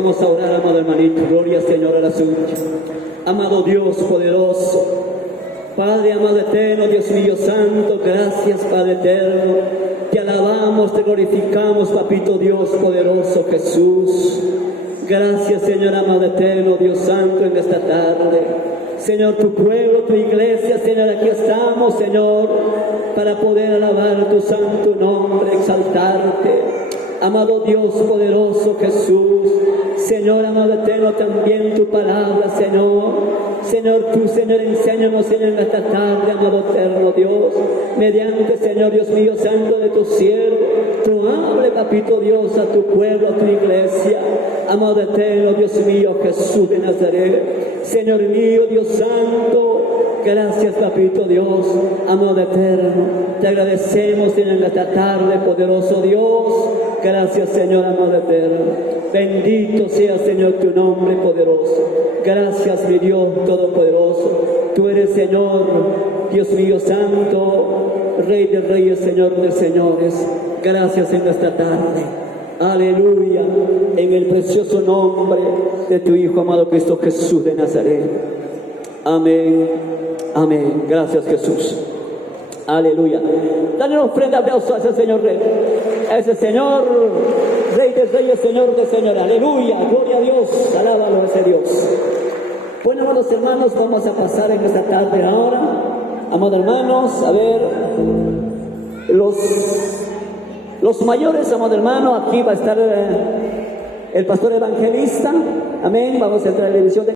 vamos a orar, amado hermanito. Gloria, Señor, a la suya. Amado Dios poderoso, Padre amado eterno, Dios mío santo, gracias, Padre eterno. Te alabamos, te glorificamos, papito Dios poderoso Jesús. Gracias, Señor amado eterno, Dios santo, en esta tarde. Señor, tu pueblo, tu iglesia, Señor, aquí estamos, Señor, para poder alabar tu santo nombre, exaltarte. Amado Dios poderoso Jesús, Señor amado eterno, también tu palabra, Señor. Señor, tú, Señor, enséñanos, Señor, en esta tarde, amado eterno Dios, mediante, Señor, Dios mío, santo de tu siervo, tú hable, papito Dios, a tu pueblo, a tu iglesia, amado eterno, Dios mío, Jesús de Nazaret, Señor mío, Dios santo, gracias, papito Dios, amado eterno, te agradecemos, Señor, en esta tarde, poderoso Dios, gracias, Señor, amado eterno. Bendito sea, Señor, tu nombre poderoso. Gracias, mi Dios todopoderoso. Tú eres, Señor, Dios mío santo, Rey de reyes, Señor de señores. Gracias en esta tarde. Aleluya. En el precioso nombre de tu Hijo amado Cristo Jesús de Nazaret. Amén. Amén. Gracias, Jesús. Aleluya. Dale una ofrenda, aplauso a ese Señor Rey. A ese Señor, Rey de reyes, Señor de señores. Aleluya. Gloria a Dios. Alábalo a ese Dios. Bueno, amados hermanos, vamos a pasar en esta tarde ahora. Amados hermanos, a ver, los mayores, amados hermanos, aquí va a estar el pastor evangelista. Amén. Vamos a entrar en la edición de